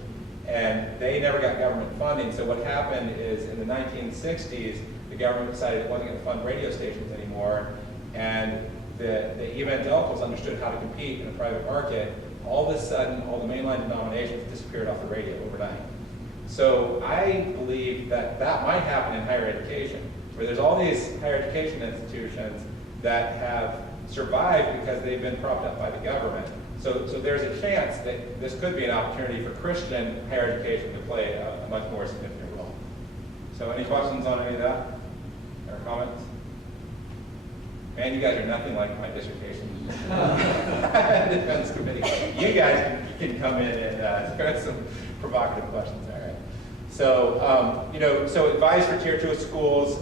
and they never got government funding. So what happened is in the 1960s, the government decided it wasn't going to fund radio stations anymore, and the evangelicals understood how to compete in a private market. All of a sudden, all the mainline denominations disappeared off the radio overnight. So I believe that might happen in higher education, where there's all these higher education institutions that have survived because they've been propped up by the government. So there's a chance that this could be an opportunity for Christian higher education to play a much more significant role. So any questions on any of that? Or comments? Man, you guys are nothing like my dissertation defense committee. You guys can come in and ask some provocative questions. All right. So, so advice for Tier 2 schools.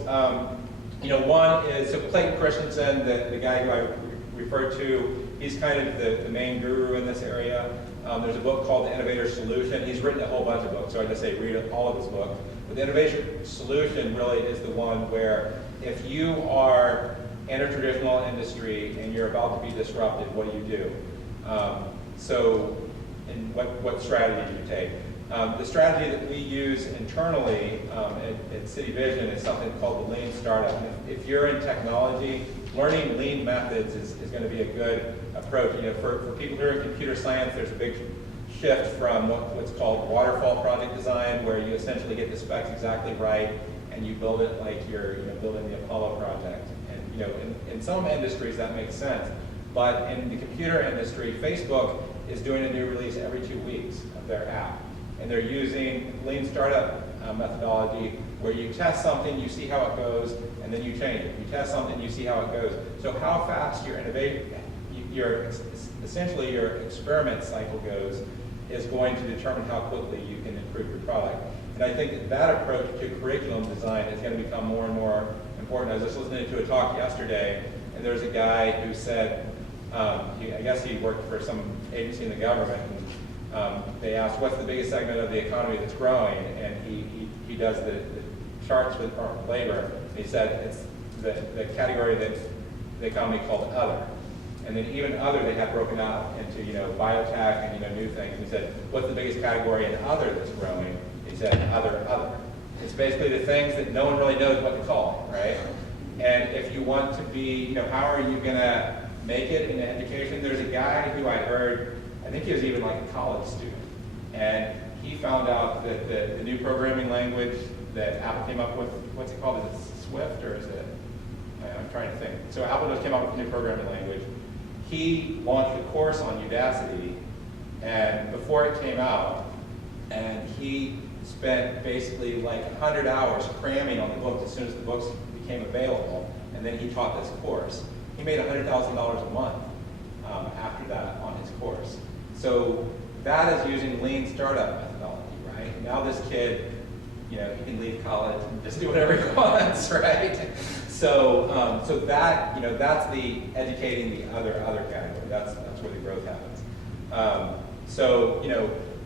One is, so Clayton Christensen, the guy who I referred to, he's kind of the main guru in this area. There's a book called The Innovator Solution. He's written a whole bunch of books, so I just say read all of his books. But The Innovation Solution really is the one where if you are in a traditional industry and you're about to be disrupted, what do you do? And what strategy do you take? The strategy that we use internally at City Vision is something called the Lean Startup. And if you're in technology, learning lean methods is going to be a good approach. For people who are in computer science, there's a big shift from what's called waterfall project design, where you essentially get the specs exactly right and you build it like you're building the Apollo project. And in some industries that makes sense, but in the computer industry, Facebook is doing a new release every 2 weeks of their app. And they're using Lean Startup methodology, where you test something, you see how it goes, and then you change it. You test something, you see how it goes. So how fast essentially your experiment cycle goes is going to determine how quickly you can improve your product. And I think that approach to curriculum design is going to become more and more important. I was just listening to a talk yesterday, and there's a guy who said, I guess he worked for some agency in the government, and they asked, what's the biggest segment of the economy that's growing? And he does the charts with labor. He said it's the category that the economy called other. And then even other they have broken out into, biotech and, new things. And he said, what's the biggest category in other that's growing? He said, other. It's basically the things that no one really knows what to call, right? And if you want to be, how are you going to make it in education? There's a guy who I heard, I think he was even like a college student. And he found out that the new programming language that Apple came up with, what's it called? Is it Swift or is it? I'm trying to think. So Apple just came up with a new programming language. He launched a course on Udacity, and before it came out, and he spent basically like 100 hours cramming on the books as soon as the books became available, and then he taught this course. He made $100,000 a month after that on his course. So that is using lean startup methodology, right? Now this kid, he can leave college and just do whatever he wants, right? So, that, that's the educating the other category. That's where the growth happens.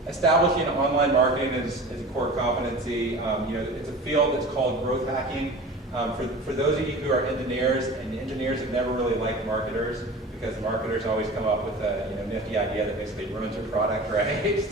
Establishing online marketing is a core competency. It's a field that's called growth hacking. For those of you who are engineers, and engineers have never really liked marketers, because marketers always come up with a nifty idea that basically ruins your product, right?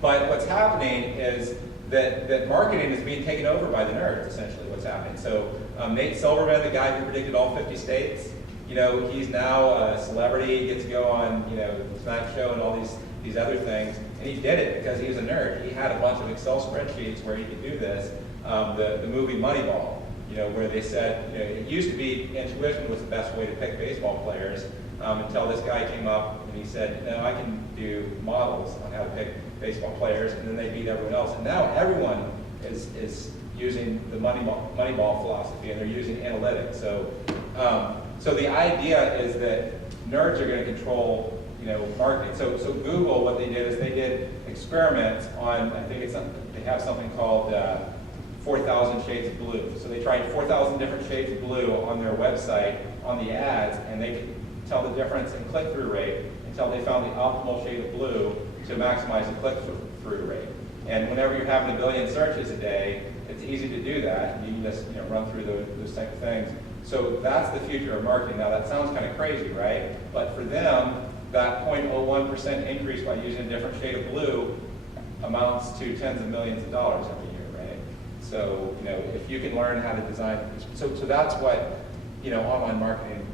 But what's happening is that marketing is being taken over by the nerds, essentially what's happening. So Nate Silverman, the guy who predicted all 50 states, he's now a celebrity, gets to go on, the Tonight Show and all these other things, and he did it because he was a nerd. He had a bunch of Excel spreadsheets where he could do this. The movie Moneyball, where they said, it used to be intuition was the best way to pick baseball players, until this guy came up and he said, no, I can do models on how to pick baseball players, and then they beat everyone else. And now everyone is using the Moneyball philosophy, and they're using analytics. So the idea is that nerds are going to control, marketing. So Google, what they did is they did experiments on, I think they have something called 4,000 shades of blue. So they tried 4,000 different shades of blue on their website, on the ads, and they could tell the difference in click-through rate until they found the optimal shade of blue to maximize the click-through rate. And whenever you're having 1 billion searches a day, it's easy to do that. You can just run through those type of things. So that's the future of marketing. Now that sounds kind of crazy, right? But for them, that 0.01% increase by using a different shade of blue amounts to tens of millions of dollars every year, right? So if you can learn how to design, so that's what online marketing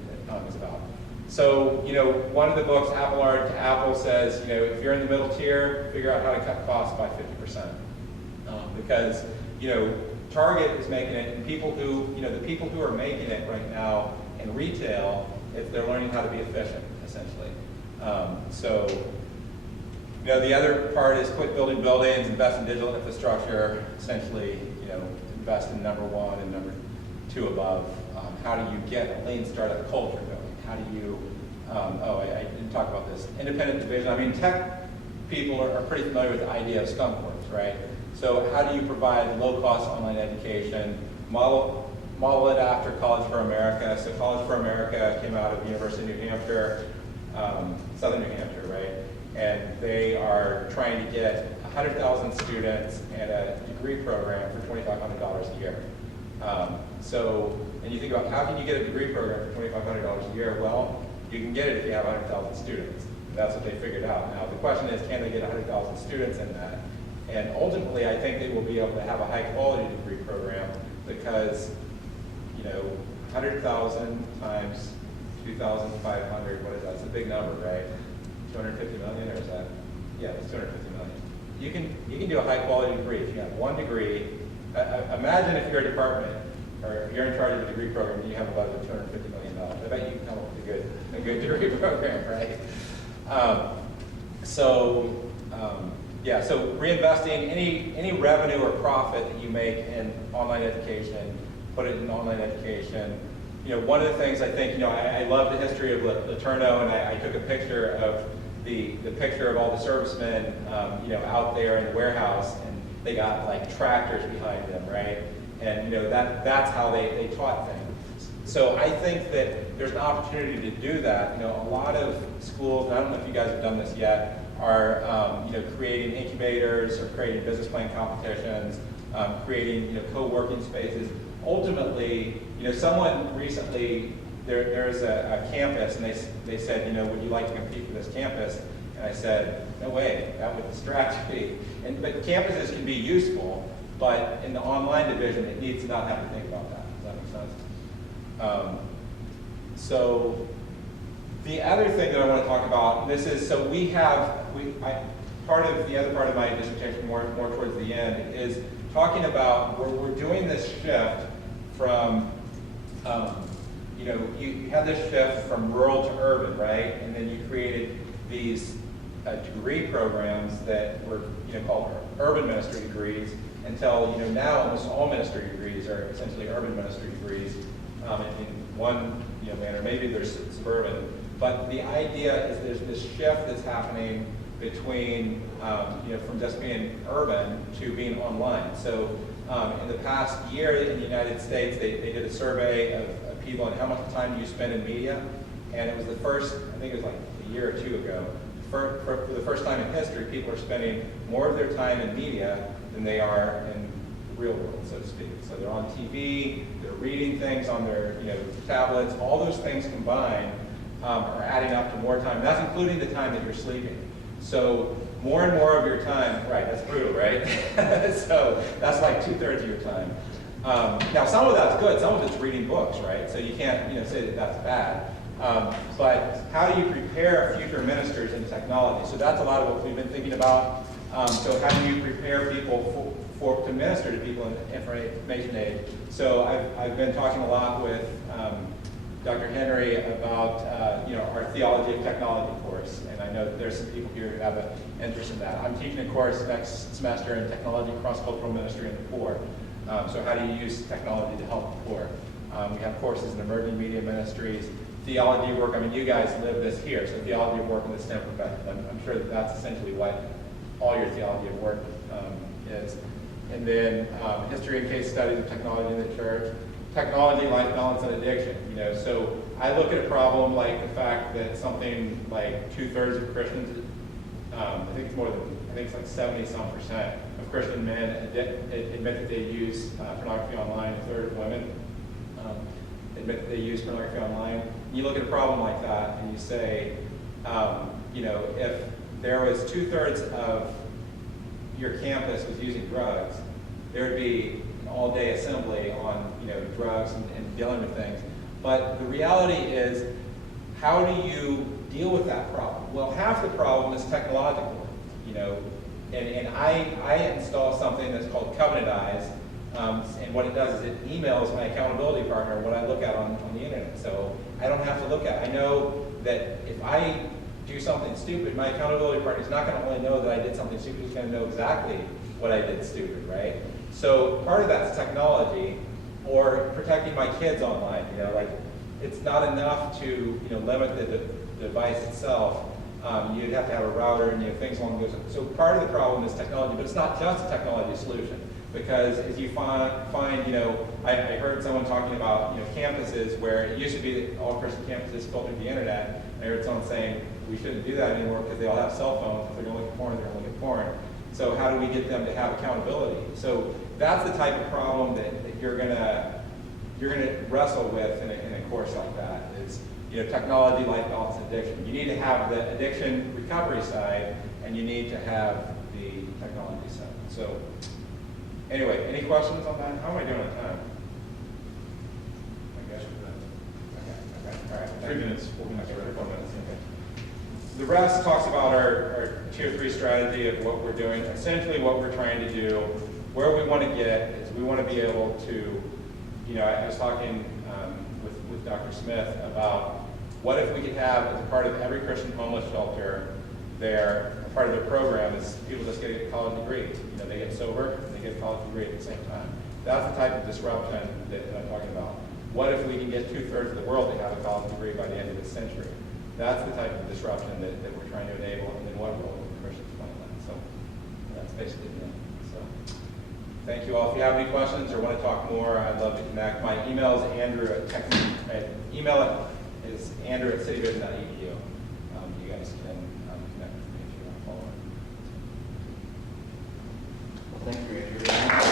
is about. So, one of the books, Apple Art to Apple, says, if you're in the middle tier, figure out how to cut costs by 50%. Because, Target is making it, and people who, the people who are making it right now in retail, they're learning how to be efficient, essentially. The other part is quit building buildings, invest in digital infrastructure, essentially, invest in number 1 and number 2 above. How do you get a lean startup culture going? How do you, I didn't talk about this, independent division. I mean, tech people are pretty familiar with the idea of skunk works, right? So how do you provide low-cost online education, model it after College for America. So College for America came out of the University of New Hampshire, Southern New Hampshire, right? And they are trying to get 100,000 students and a degree program for $2,500 a year. And you think about how can you get a degree program for $2,500 a year? Well, you can get it if you have 100,000 students. That's what they figured out. Now, the question is, can they get 100,000 students in that? And ultimately, I think they will be able to have a high-quality degree program because, 100,000 times 2,500, what is that? It's a big number, right? 250 million, or is that? Yeah, it's 250 million. You can do a high-quality degree. If you have one degree, imagine if you're a department, or you're in charge of a degree program, and you have a budget of $250 million. I bet you can come up with a good degree program, right? So reinvesting any revenue or profit that you make in online education, put it in online education. One of the things I think, I love the history of LeTeourneau, and I took a picture of the picture of all the servicemen, out there in the warehouse, and they got like tractors behind them, right? And that's how they taught things. So I think that there's an opportunity to do that. You know, a lot of schools, and I don't know if you guys have done this yet, are you know, creating incubators or creating business plan competitions, creating, you know, co-working spaces. Ultimately, you know, someone recently, there's a campus, and they said, you know, would you like to compete for this campus? And I said, no way, that would distract me. But campuses can be useful, but in the online division, it needs to not have to think about that. Does that make sense? So the other thing that I want to talk about, this is, so the other part of my dissertation, more towards the end, is talking about where we're doing this shift from, you know, you had this shift from rural to urban, right? And then you created these degree programs that were, you know, called urban ministry degrees, until, you know, now almost all ministry degrees are essentially urban ministry degrees in one, you know, manner. Maybe there's suburban, but the idea is there's this shift that's happening between, you know, from just being urban to being online. So in the past year in the United States, they did a survey of people on how much time do you spend in media, and it was the first, I think it was like a year or two ago, for the first time in history, people are spending more of their time in media than they are in the real world, so to speak. So they're on TV, they're reading things on their, you know, tablets. All those things combined are adding up to more time. That's including the time that you're sleeping. So more and more of your time, right? That's brutal, right? So that's like 2/3 of your time. Now some of that's good. Some of it's reading books, right? So you can't, you know, say that that's bad. But how do you prepare future ministers in technology? So that's a lot of what we've been thinking about. So how do you prepare people to minister to people in the information age? So I've been talking a lot with Dr. Henry about you know, our Theology of Technology course, and I know that there's some people here who have an interest in that. I'm teaching a course next semester in technology, cross-cultural ministry, in the poor. So how do you use technology to help the poor? We have courses in emerging media ministries, theology of work. I mean, you guys live this here, so theology of work in the STEM profession. I'm sure that that's essentially what all your theology of work is. And then history and case studies of technology in the church, technology, life balance, and addiction. You know, so I look at a problem like the fact that something like 2/3 of Christians, I think it's like 70-some% of Christian men admit that they use pornography online. 1/3 of women admit that they use pornography online. You look at a problem like that and you say, you know, if there was 2/3 of your campus was using drugs, there would be an all-day assembly on, you know, drugs and dealing with things. But the reality is, how do you deal with that problem? Well, half the problem is technological, you know, and I install something that's called Covenant Eyes, and what it does is it emails my accountability partner what I look at on the internet. So I don't have to look at it. I know that if I do something stupid, my accountability partner is not going to only know that I did something stupid, he's going to know exactly what I did stupid, right? So part of that's technology, or protecting my kids online. You know, like, it's not enough to, you know, limit the device itself. You'd have to have a router and, you know, things along those. So part of the problem is technology, but it's not just a technology solution, because as you find, you know, I heard someone talking about, you know, campuses where it used to be that all Christian campuses filtered the internet. I heard someone saying we shouldn't do that anymore because they all have cell phones. If they're going to look at porn, they're going to look at porn. So how do we get them to have accountability? So that's the type of problem that you're gonna wrestle with in a course like that. It's, you know, technology, life balance, addiction. You need to have the addiction recovery side, and you need to have the technology side. So anyway, any questions on that? How am I doing on time? I guess okay. All right. 3 minutes. 4 minutes. Okay, 4 minutes. Okay. The rest talks about our tier 3 strategy of what we're doing. Essentially what we're trying to do, where we want to get is we want to be able to, you know, I was talking with Dr. Smith about what if we could have, as a part of every Christian homeless shelter, part of their program is people just get a college degree. You know, they get sober and they get a college degree at the same time. That's the type of disruption that I'm talking about. What if we can get 2/3 of the world to have a college degree by the end of this century? That's the type of disruption that we're trying to enable, and then what role will Christians play in that? So that's basically it. So Thank you all. If you have any questions or want to talk more, I'd love to connect. My email is andrew@cityvision.edu. You guys can connect with me if you want to follow Well, thank you, Andrew.